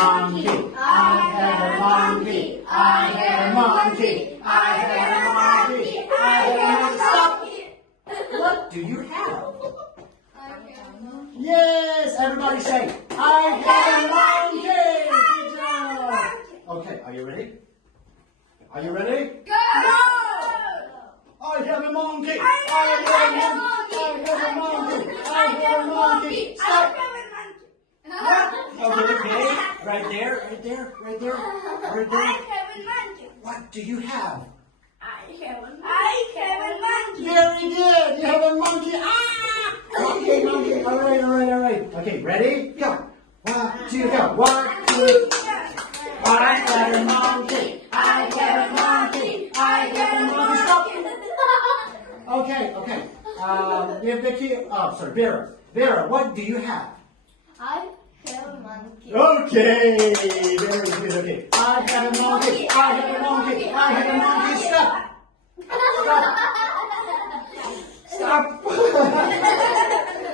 monkey. I have a monkey. I have a monkey. I have a monkey. I have a monkey. Stop. What do you have? Yes, everybody say, I have a monkey. Good job. Okay, are you ready? Are you ready? Go! I have a monkey. I have a monkey. I have a monkey. I have a monkey. Stop. Okay. Right there, right there, right there, right there. What do you have? I have a monkey. Very good. You have a monkey. Ah! Monkey, monkey. All right, all right, all right. Okay, ready? Go. 1, 2, go. 1, 2. I have a monkey. I have a monkey. I have a monkey. Stop. Okay, okay. We have Vicky. Oh, sorry, Vera. Vera, what do you have? I have a monkey. Okay, very good. Okay, I have a monkey. I have a monkey. I have a monkey. Stop. Stop.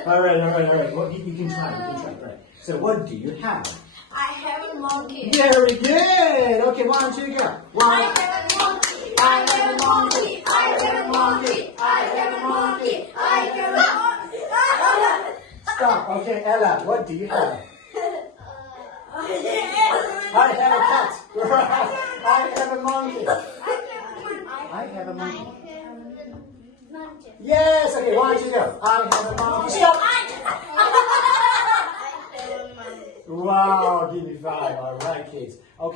All right, all right, all right. Well, you can try. You can try. Right. So, what do you have? I have a monkey. Very good. Okay, 1, 2, go. 1. I have a monkey. I have a monkey. I have a monkey. I have a monkey. I have a monkey. Stop. Okay, Ella, what do you have? I have a cat. I have a monkey. I have a monkey. Yes. Okay, 1, 2, go. I have a monkey. Stop. Wow, give me 5. All right, kids. Okay.